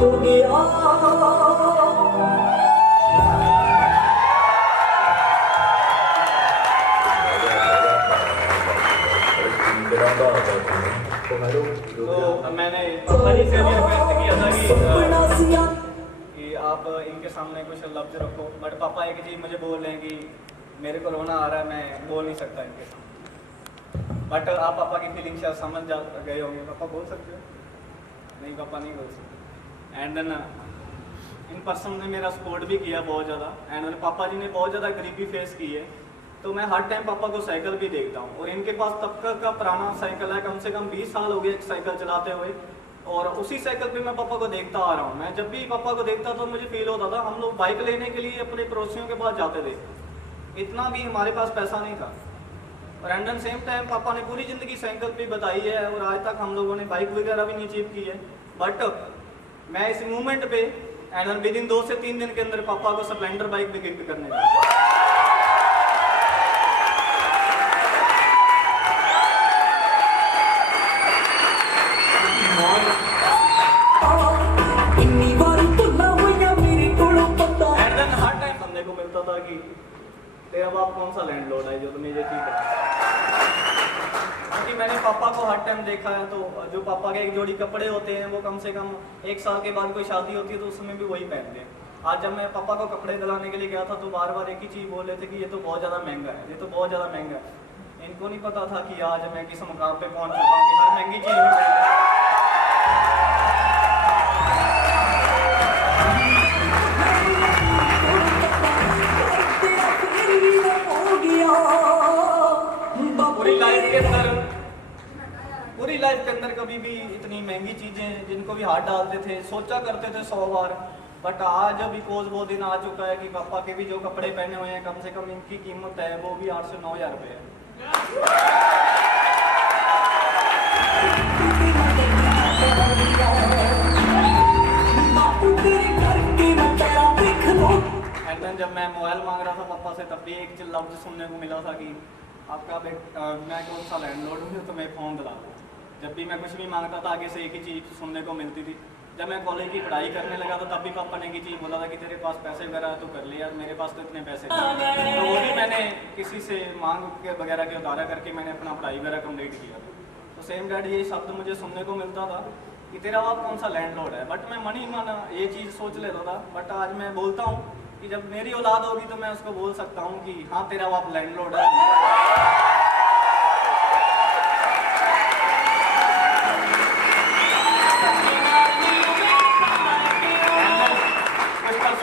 हो गया। तो मैंने पापा जी से भी रिक्वेस्ट किया था कि आप इनके सामने कुछ लफ्ज रखो, बट पापा एक चीज़ मुझे बोल रहे हैं कि मेरे को रोना आ रहा है, मैं बोल नहीं सकता इनके सामने। बट आप पापा की फीलिंग शायद समझ जा गए होंगे। पापा बोल सकते हो? नहीं, पापा नहीं बोल सकते। एंड देन इन पर्सन ने मेरा सपोर्ट भी किया बहुत ज़्यादा। एंड देन पापा जी ने बहुत ज़्यादा गरीबी फेस की है, तो मैं हर टाइम पापा को साइकिल भी देखता हूँ। और इनके पास तब का पुराना साइकिल है, कम से कम 20 साल हो गए एक साइकिल चलाते हुए, और उसी साइकिल पे मैं पापा को देखता आ रहा हूँ। मैं जब भी पापा को देखता तो मुझे फील होता था, हम लोग बाइक लेने के लिए अपने पड़ोसियों के पास जाते थे, इतना भी हमारे पास पैसा नहीं था। और एंड सेम टाइम पापा ने पूरी ज़िंदगी साइकिल पे बताई है, और आज तक हम लोगों ने बाइक वगैरह भी नहीं अचीव की है। बट मैं इस मूवमेंट पे एंड विद इन 2 से 3 दिन के अंदर पापा को स्प्लेंडर बाइक भी गिफ्ट करने लगा। को मिलता था कि तेरा बाप कौन सा लैंडलॉर्ड है जो तुम्हें ये चीज है। क्योंकि मैंने पापा को हर टाइम देखा है, तो जो पापा के एक जोड़ी कपड़े होते हैं वो कम से कम 1 साल के बाद कोई शादी होती है तो उसमें भी वही पहनते हैं। आज जब मैं पापा को कपड़े दिलाने के लिए गया था तो बार बार एक ही चीज़ बोल रहे थे कि ये तो बहुत ज़्यादा महंगा है, ये तो बहुत ज़्यादा महंगा है। इनको नहीं पता था कि आज मैं किस मुकाम पे पहुँच चुका हूँ कि हर महंगी चीज़ में पूरी लाइफ के अंदर कभी भी इतनी महंगी चीज़ें जिनको भी हाथ डालते थे, सोचा करते थे 100 बार। बट आज बिकॉज वो दिन आ चुका है कि पापा के भी जो कपड़े पहने हुए हैं कम से कम इनकी कीमत है वो भी 8 से 9 हज़ार रुपये है। एंड देन जब मैं मोबाइल मांग रहा था पापा से तब भी एक लफ्ज सुनने को मिला था कि आपका मैं कौन सा लैंडलॉर्ड हूँ तो मैं फ़ोन दिला दूँ। जब भी मैं कुछ भी मांगता था आगे से एक ही चीज़ सुनने को मिलती थी। जब मैं कॉलेज की पढ़ाई करने लगा तो तब भी पापा ने एक ही चीज़ बोला था कि तेरे पास पैसे वगैरह तो कर ले यार, मेरे पास तो इतने पैसे नहीं। तो वो भी मैंने किसी से मांग के वगैरह के उतारा करके मैंने अपना पढ़ाई वगैरह कम्प्लीट किया। तो सेम डैड ये शब्द मुझे सुनने को मिलता था कि तेरा बाप कौन सा लैंडलॉर्ड है। बट मैं मन ही मन ये चीज़ सोच लेता था। बट आज मैं बोलता हूँ कि जब मेरी औलाद होगी तो मैं उसको बोल सकता हूँ कि हाँ तेरा बाप लैंडलॉर्ड है।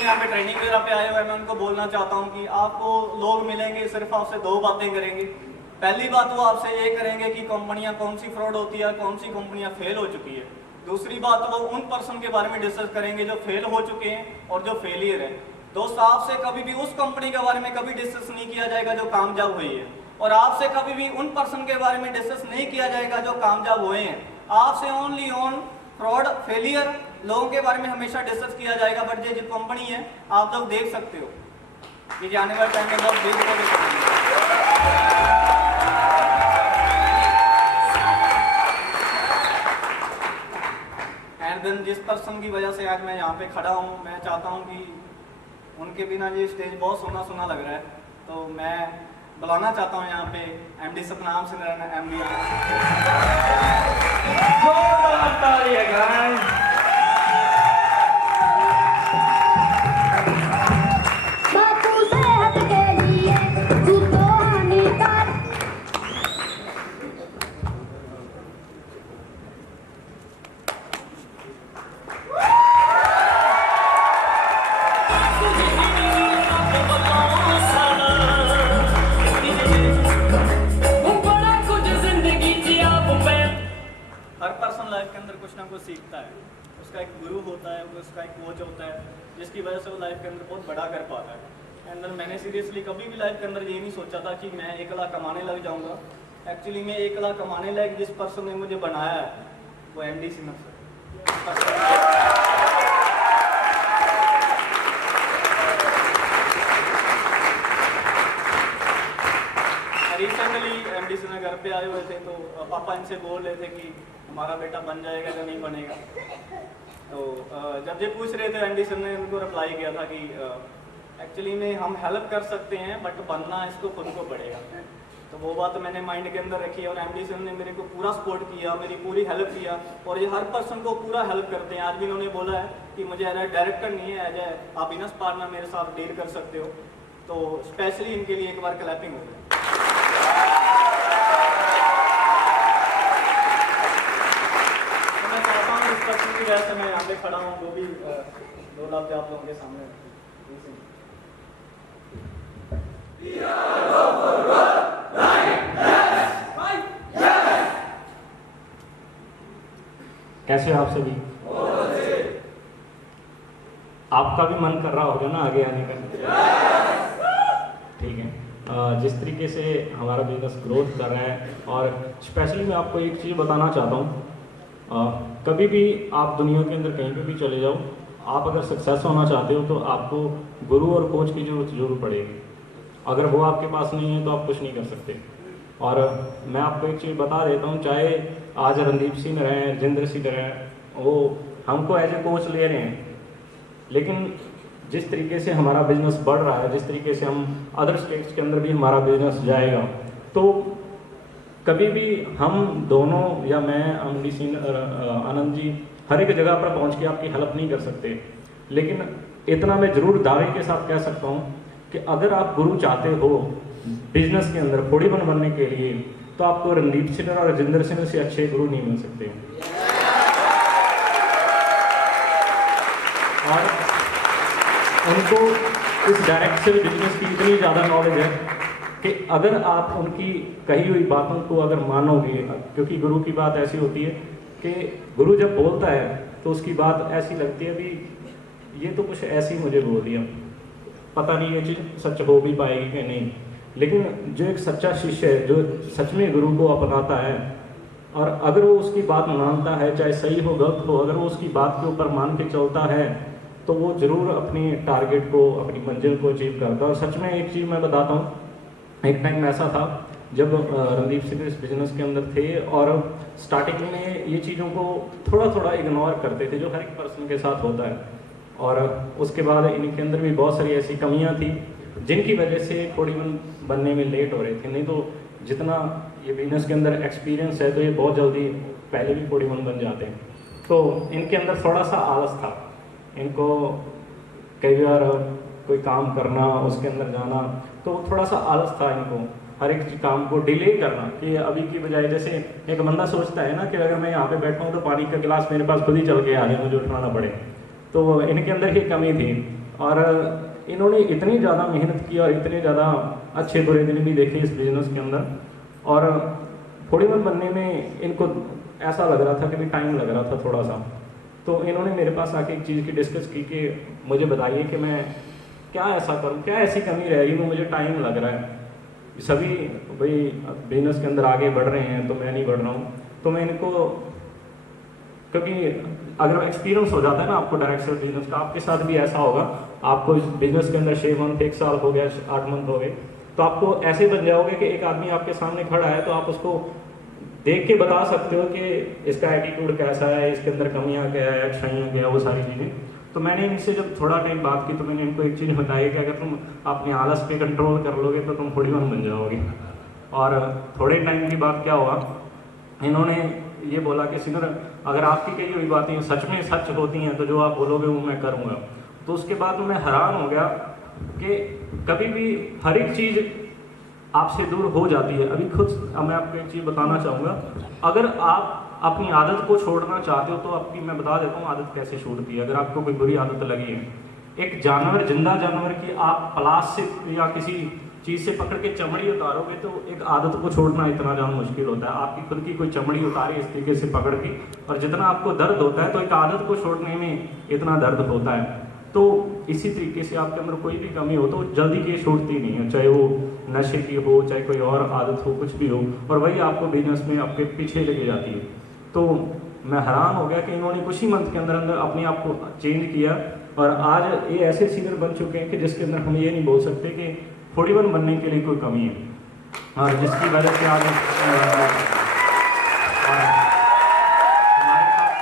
यहाँ पे ट्रेनिंग वगैरह पे आए हुए मैं उनको बोलना चाहता हूँ कि आपको लोग मिलेंगे सिर्फ आपसे 2 बातें करेंगे। पहली बात वो आपसे ये करेंगे कि कंपनियां कौन सी फ्रॉड होती है, कौन सी कंपनियां फेल हो चुकी है। दूसरी बात वो उन पर्सन के बारे में डिस्कस करेंगे जो फेल हो चुके हैं और जो फेलियर है। दोस्त आपसे कभी भी उस कंपनी के बारे में कभी डिस्कस नहीं किया जाएगा जो कामयाब हुई है, और आपसे कभी भी उन पर्सन के बारे में डिस्कस नहीं किया जाएगा जो कामयाब हुए हैं। आपसे ओनली ऑन फ्रॉड फेलियर लोगों के बारे में हमेशा डिस्कस किया जाएगा। बट ये जो कंपनी है आप लोग देख सकते हो कि आने वाले टाइम में बहुत देख एंड देन जिस पर्सन की वजह से आज मैं यहाँ पे खड़ा हूँ, मैं चाहता हूँ कि उनके बिना ये स्टेज बहुत सोना सोना लग रहा है। तो मैं बुलाना चाहता हूँ यहाँ पे एमडी सतनाम सिंह रैना एमडी। सीखता है, उसका एक गुरु होता है, उसका एक कोच होता है जिसकी वजह से वो लाइफ के अंदर बहुत बड़ा कर पाता है। एंड मैंने सीरियसली कभी भी लाइफ के अंदर ये नहीं सोचा था कि मैं 1 लाख कमाने लग जाऊंगा। एक्चुअली मैं 1 लाख कमाने लायक जिस पर्सन ने मुझे बनाया है वो MD Singh sir. Recently MD Singh घर पे आए हुए थे तो पापा इनसे बोल रहे थे कि हमारा बेटा बन जाएगा या नहीं बनेगा। तो जब ये पूछ रहे थे एमडी सर ने उनको रिप्लाई किया था कि एक्चुअली में हम हेल्प कर सकते हैं बट बनना इसको खुद को पड़ेगा। तो वो बात मैंने माइंड के अंदर रखी और एमडी सर ने मेरे को पूरा सपोर्ट किया, मेरी पूरी हेल्प किया और ये हर पर्सन को पूरा हेल्प करते हैं। आज भी इन्होंने बोला है कि मुझे एज ए डायरेक्टर नहीं है, एज ए आप बिजनेस पार्टनर मेरे साथ डील कर सकते हो। तो स्पेशली इनके लिए एक बार क्लैपिंग हो जाए। तो मैं चाहता हूँ इस पर्सन की वजह से मैं यहाँ पे खड़ा हूँ, वो भी 2 लफ्ज़ आप लोगों के सामने। कैसे आप सभी? आपका भी मन कर रहा होगा ना आगे आने का? ठीक है। जिस तरीके से हमारा बिजनेस ग्रोथ कर रहा है, और स्पेशली मैं आपको एक चीज़ बताना चाहता हूँ, कभी भी आप दुनिया के अंदर कहीं पे भी चले जाओ, आप अगर सक्सेस होना चाहते हो तो आपको गुरु और कोच की जरूरत पड़ेगी। अगर वो आपके पास नहीं है तो आप कुछ नहीं कर सकते। और मैं आपको एक चीज़ बता देता हूँ, चाहे आज रणदीप सिंह रहें, जिंदर सिंह रहें, वो हमको एज ए कोच ले रहे हैं, लेकिन जिस तरीके से हमारा बिजनेस बढ़ रहा है, जिस तरीके से हम अदर स्टेट्स के अंदर भी हमारा बिजनेस जाएगा, तो कभी भी हम दोनों या मैं, एमडी सिंह, आनंद जी, हर एक जगह पर पहुँच के आपकी हेल्प नहीं कर सकते। लेकिन इतना मैं ज़रूर दावे के साथ कह सकता हूँ कि अगर आप गुरु चाहते हो बिजनेस के अंदर 41 बनने के लिए, तो आपको रणदीप सिंह और राजेंद्र सिंह से अच्छे गुरु नहीं मिल सकते। और उनको इस डायरेक्ट से बिजनेस की इतनी ज़्यादा नॉलेज है कि अगर आप उनकी कही हुई बातों को अगर मानोगे, क्योंकि गुरु की बात ऐसी होती है कि गुरु जब बोलता है तो उसकी बात ऐसी लगती है, भी ये तो कुछ ऐसी मुझे बोल दिया, पता नहीं ये चीज़ सच हो भी पाएगी कि नहीं। लेकिन जो एक सच्चा शिष्य है, जो सच में गुरु को अपनाता है, और अगर वो उसकी बात मानता है, चाहे सही हो गलत हो, अगर वो उसकी बात के ऊपर मान के चलता है, तो वो ज़रूर अपनी टारगेट को, अपनी मंजिल को अचीव करता है। और सच में एक चीज़ मैं बताता हूँ, एक टाइम ऐसा था जब रणदीप सिंह इस बिजनेस के अंदर थे और स्टार्टिंग में ये चीज़ों को थोड़ा थोड़ा इग्नोर करते थे, जो हर एक पर्सन के साथ होता है। और उसके बाद इनके अंदर भी बहुत सारी ऐसी कमियां थी जिनकी वजह से 41 बनने में लेट हो रहे थे। नहीं तो जितना ये बिजनेस के अंदर एक्सपीरियंस है तो ये बहुत जल्दी पहले भी 41 बन जाते हैं। तो इनके अंदर थोड़ा सा आलस था, इनको कई बार कोई काम करना, उसके अंदर जाना, तो थोड़ा सा आलस था इनको, हर एक काम को डिले करना, कि अभी की बजाय जैसे एक बंदा सोचता है ना कि अगर मैं यहाँ पे बैठा हूँ तो पानी का गिलास मेरे पास खुद ही चल के आ जाए, मुझे उठाना पड़े। तो इनके अंदर ही कमी थी और इन्होंने इतनी ज़्यादा मेहनत की और इतने ज़्यादा अच्छे बुरे दिन भी देखे इस बिज़नेस के अंदर, और 41 बनने में इनको ऐसा लग रहा था कि भी टाइम लग रहा था थोड़ा सा। तो इन्होंने मेरे पास आके एक चीज़ की डिस्कस की कि मुझे बताइए कि मैं क्या ऐसा करूं, क्या ऐसी कमी रह गई, मुझे टाइम लग रहा है, सभी भाई बिजनेस के अंदर आगे बढ़ रहे हैं तो मैं नहीं बढ़ रहा हूँ। तो मैं इनको, क्योंकि अगर एक्सपीरियंस हो जाता है ना आपको डायरेक्ट सेल बिजनेस का, आपके साथ भी ऐसा होगा, आपको इस बिजनेस के अंदर 6 मंथ, 1 साल हो गया, 8 मंथ हो गए, तो आपको ऐसे बन जाओगे कि एक आदमी आपके सामने खड़ा है तो आप उसको देख के बता सकते हो कि इसका एटीट्यूड कैसा है, इसके अंदर कमियां क्या है, अच्छाइयाँ क्या है, वो सारी चीज़ें। तो मैंने इनसे जब थोड़ा टाइम बात की तो मैंने इनको एक चीज़ बताई कि अगर तुम अपने आलस पे कंट्रोल कर लोगे तो तुम 41 बन जाओगे। और थोड़े टाइम की बात क्या हुआ, इन्होंने ये बोला कि सिंगर अगर आपकी कही हुई बातें सच में सच होती हैं तो जो आप बोलोगे वो मैं करूँगा। तो उसके बाद मैं हैरान हो गया कि कभी भी हर एक चीज़ आपसे दूर हो जाती है। अभी खुद मैं आपको एक चीज़ बताना चाहूँगा, अगर आप अपनी आदत को छोड़ना चाहते हो तो आपकी मैं बता देता हूँ आदत कैसे छूटती है। अगर आपको कोई बुरी आदत लगी है, एक जानवर, जिंदा जानवर की आप प्लास से या किसी चीज़ से पकड़ के चमड़ी उतारोगे तो एक आदत को छोड़ना इतना ज़्यादा मुश्किल होता है। आपकी खुद की कोई चमड़ी उतारे इस तरीके से पकड़ के, और जितना आपको दर्द होता है तो एक आदत को छोड़ने में इतना दर्द होता है। तो इसी तरीके से आपके अंदर कोई भी कमी हो तो जल्दी की छूटती नहीं है, चाहे वो नशे की हो, चाहे कोई और आदत हो, कुछ भी हो, और वही आपको बिजनेस में आपके पीछे लेके जाती है। तो मैं हैरान हो गया कि इन्होंने कुछ ही मंथ के अंदर अंदर अपने आप को चेंज किया, और आज ये ऐसे सिंगर बन चुके हैं कि जिसके अंदर हम ये नहीं बोल सकते कि 41 बनने के लिए कोई कमी है, और जिसकी वजह से आज हमारे साथ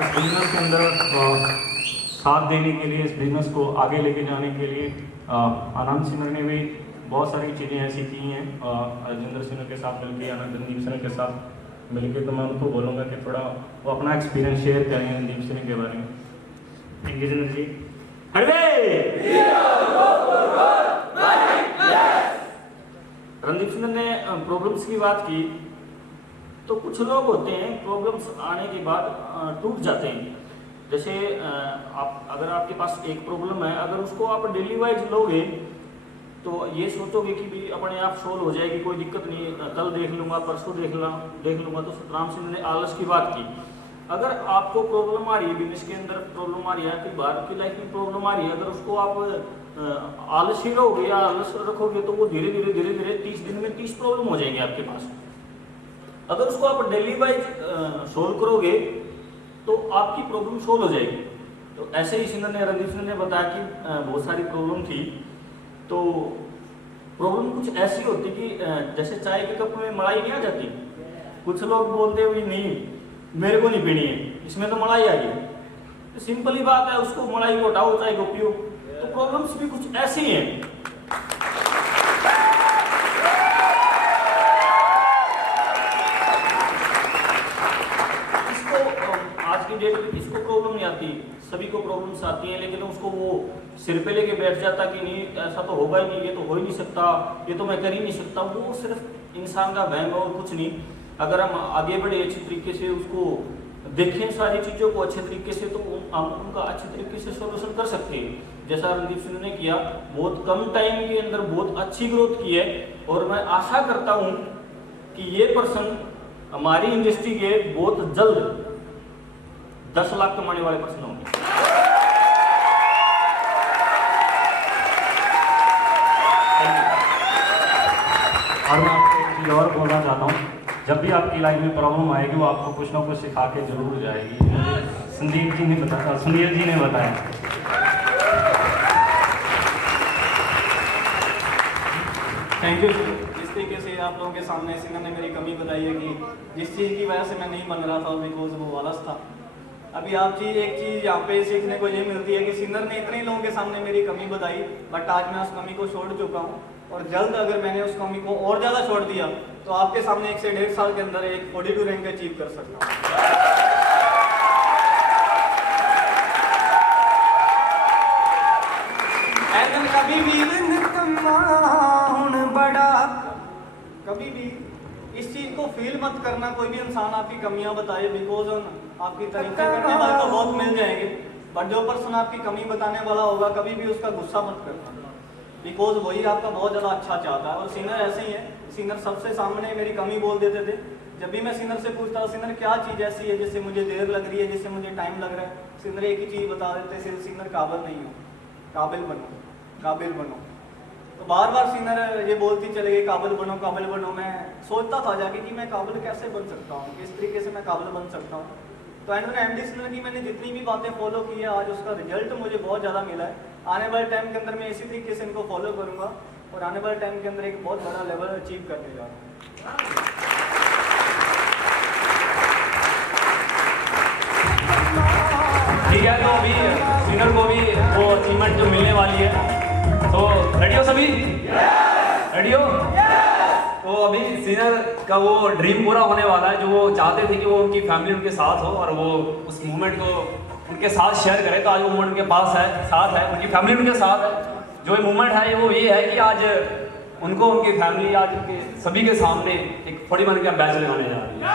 इस बिजनेस अंदर साथ देने के लिए, इस बिजनेस को आगे लेके जाने के लिए आनंद सिन्हा ने भी बहुत सारी चीज़ें ऐसी की हैं राजेंद्र सिन्हा के साथ मिलकर, रणदीप सिन्हा के साथ मिलकर। तो मैं उनको बोलूँगा कि थोड़ा वो अपना एक्सपीरियंस शेयर करें रणदीप सिन्हा के बारे में। Thank you Sinha ji. रणदीप सिन्हा ने प्रॉब्लम्स की बात की, तो कुछ लोग होते हैं प्रॉब्लम्स आने के बाद टूट जाते हैं। जैसे अगर आपके पास एक प्रॉब्लम है, अगर उसको आप डेली वाइज लोगे तो ये सोचोगे कि भी अपने आप सोल्व हो जाएगी, कोई दिक्कत नहीं, कल देख लूँगा, परसों देख लूँगा। तो सतराम सिंह ने आलस की बात की। अगर आपको प्रॉब्लम आ रही है, बिजनेस के अंदर प्रॉब्लम आ रही है, फिर बाहर की लाइफ में प्रॉब्लम आ रही है, अगर उसको आप आलसी रहोगे या आलस रखोगे तो वो धीरे धीरे 30 दिन में 30 प्रॉब्लम हो जाएंगे आपके पास। अगर उसको आप डेली वाइज सोल्व करोगे तो आपकी प्रॉब्लम सोल्व हो जाएगी। तो ऐसे ही रणदीप सिन्हा ने बताया कि बहुत सारी प्रॉब्लम थी। तो प्रॉब्लम कुछ ऐसी होती कि जैसे चाय के कप में मलाई नहीं आ जाती, कुछ लोग बोलते हुए नहीं मेरे को नहीं पीनी है, इसमें तो मलाई आ गई। तो सिंपल ही बात है, उसको मलाई को हटाओ, चाय को पियो। तो प्रॉब्लम्स भी कुछ ऐसी हैं। आज की डेट में किसको प्रॉब्लम नहीं आती, सभी को प्रॉब्लम्स आती हैं, लेकिन उसको वो सिर पे लेके बैठ जाता कि नहीं ऐसा तो होगा ही नहीं, ये तो हो ही नहीं सकता, ये तो मैं कर ही नहीं सकता। वो सिर्फ इंसान का वहम है और कुछ नहीं। अगर हम आगे बढ़े अच्छी तरीके से, उसको देखें सारी चीज़ों को अच्छे तरीके से, तो हम उनका अच्छे तरीके से सोल्यूशन कर सकते हैं। जैसा रणदीप सिन्हा ने किया, बहुत कम टाइम के अंदर बहुत अच्छी ग्रोथ की है। और मैं आशा करता हूँ कि ये पर्सन हमारी इंडस्ट्री के बहुत जल्द 10 लाख कमाने वाले पर्सन होंगे। और मैं आपको एक चीज़ और बोलना चाहता हूँ, जब भी आपकी लाइफ में प्रॉब्लम आएगी वो आपको कुछ ना कुछ सिखा के जरूर जाएगी। सुनील जी ने बताया। Thank you. जिस तरीके से आप लोगों के सामने सिन्हा ने मेरी कमी बताई है कि जिस चीज़ की वजह से मैं नहीं बन रहा था बिकॉज वो आलस था। अभी आप जी एक चीज़ यहाँ पे सीखने को ये मिलती है कि सिन्हा ने इतने लोगों के सामने मेरी कमी बताई, बट आज मैं उस कमी को छोड़ चुका हूँ। और जल्द अगर मैंने उस कमी को और ज़्यादा छोड़ दिया तो आपके सामने 1 से 1.5 साल के अंदर एक 42 रैंक अचीव कर सकता हूँ। कभी भी इस चीज को फील मत करना कोई भी इंसान आपकी कमियां बताए, बिकॉज आपकी तारीफ करने वाले तो बहुत मिल जाएंगे, बट जो पर्सन आपकी कमी बताने वाला होगा कभी भी उसका गुस्सा मत करना, बिकॉज वही आपका बहुत ज़्यादा अच्छा चाहता है। और सिन्हा ऐसे ही है, सिन्हा सबसे सामने मेरी कमी बोल देते थे। जब भी मैं सिन्हा से पूछता था सिन्हा क्या चीज़ ऐसी है जिससे मुझे देर लग रही है, जिससे मुझे टाइम लग रहा है, सिन्हा एक ही चीज़ बता देते, सिन्हा काबिल नहीं हो, काबिल बनो, काबिल बनो। तो बार बार सिन्हा ये बोलती चले गई काबिल बनो, काबिल बनो। मैं सोचता था जाके कि मैं काबिल कैसे बन सकता हूँ, किस तरीके से मैं काबिल बन सकता हूँ। तो एंड में एमडी सिन्हा की मैंने जितनी भी बातें फॉलो की है, आज उसका रिजल्ट मुझे बहुत ज़्यादा मिला है। आने वाले टाइम के अंदर मैं इसी तरीके से इनको फॉलो करूँगा और आने वाले टाइम के अंदर एक बहुत बड़ा लेवल अचीव करने जा रहा हूँ। ठीक है, तो अभी सिन्हा को भी वो अचीवमेंट जो मिलने वाली है, तो रेडी हो सभी? रेडी हो? तो अभी सिन्हा का वो ड्रीम पूरा होने वाला है, जो वो चाहते थे कि वो उनकी फैमिली उनके साथ हो और वो उस मोमेंट को उनके साथ शेयर करें। तो आज वो मोमेंट उनके पास है, साथ है, उनकी फैमिली उनके साथ है। जो मोमेंट है वो ये है कि आज उनको उनकी फैमिली आज उनके सभी के सामने एक 41 का बैच लगाने जा रही है।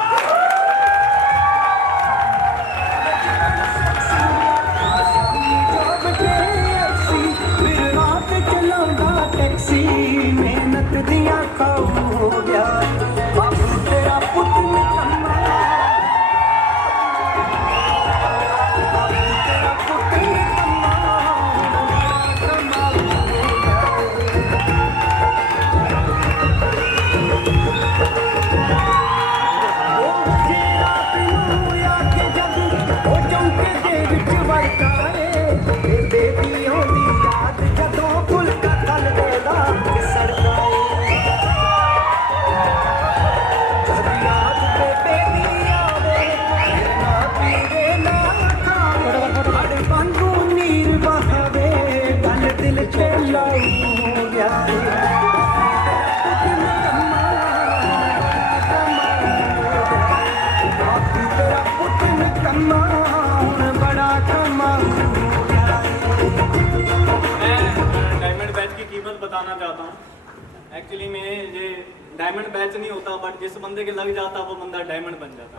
मेहनत दिया खाऊ हो गया बाबू तेरा पुत्र निकम्मा, बाबू तेरा पुत्र निकम्मा, कमाल हो गया। रात नूं आके जब वो चौके दे विच वरताए, बेबियों दी याद जदों फुलका तल वेला सड़काए। बताना चाहता हूँ। एक्चुअली में ये डायमंड बैच नहीं होता, बट जिस बंदे के लग जाता वो बंदा डायमंड बन जाता।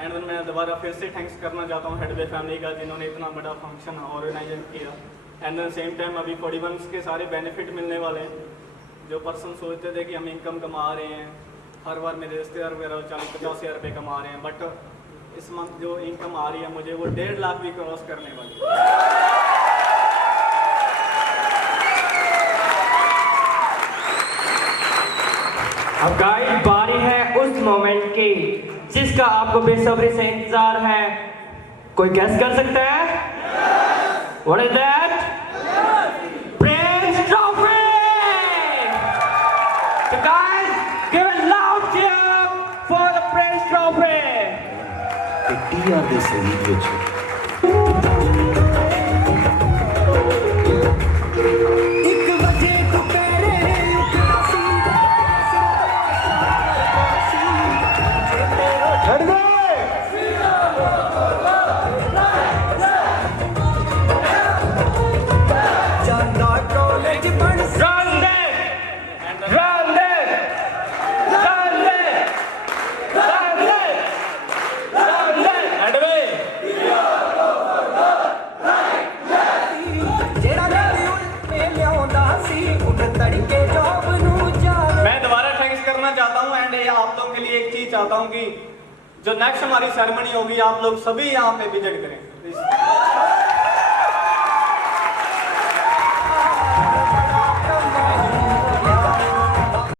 एंड मैं दोबारा फिर से थैंक्स करना चाहता हूँ हेडवे फैमिली का, जिन्होंने इतना बड़ा फंक्शन ऑर्गेनाइज किया। एंड देन सेम टाइम अभी 41 के सारे बेनिफिट मिलने वाले हैं। जो पर्सन सोचते थे कि हम इनकम कमा रहे हैं, हर बार मेरे रिश्तेदार वगैरह 40-50 हज़ार रुपये कमा रहे हैं, बट इस मंथ जो इनकम आ रही है मुझे वो 1.5 लाख भी क्रॉस करने वाली है। अब गाइस बारी है उस मोमेंट की जिसका आपको बेसब्री से इंतजार है। कोई गैस कर सकता है? What is that? Prince Trophy! So guys, give a loud cheer for the Prince Trophy! TR ਦੇ ਸੰਗੀਤ ਵਿੱਚ ਇੱਕ ਵਜੇ ਦੁਪਹਿਰੇ ਉੱਠਦਾ ਸੀ ਜਾਂਦਾ ਕਾਲਜ ਬਣ Run there! Run there! Run there! Run there! Run there! Headway ਜਿਹੜਾ ਮੇਰੇ ਉੱਤੇ ਲਿਆਉਂਦਾ ਸੀ ਉੱਠ ਤੜਕੇ ਜੋਬ ਨੂੰ ਜਾਵੇ मैं दोबारा थैंक्स करना चाहता हूँ। एंड ये आप लोगों के लिए एक चीज़ चाहता हूँ कि जो नेक्स्ट हमारी सेरेमनी होगी आप लोग सभी यहाँ पे विजिट करें प्लीज।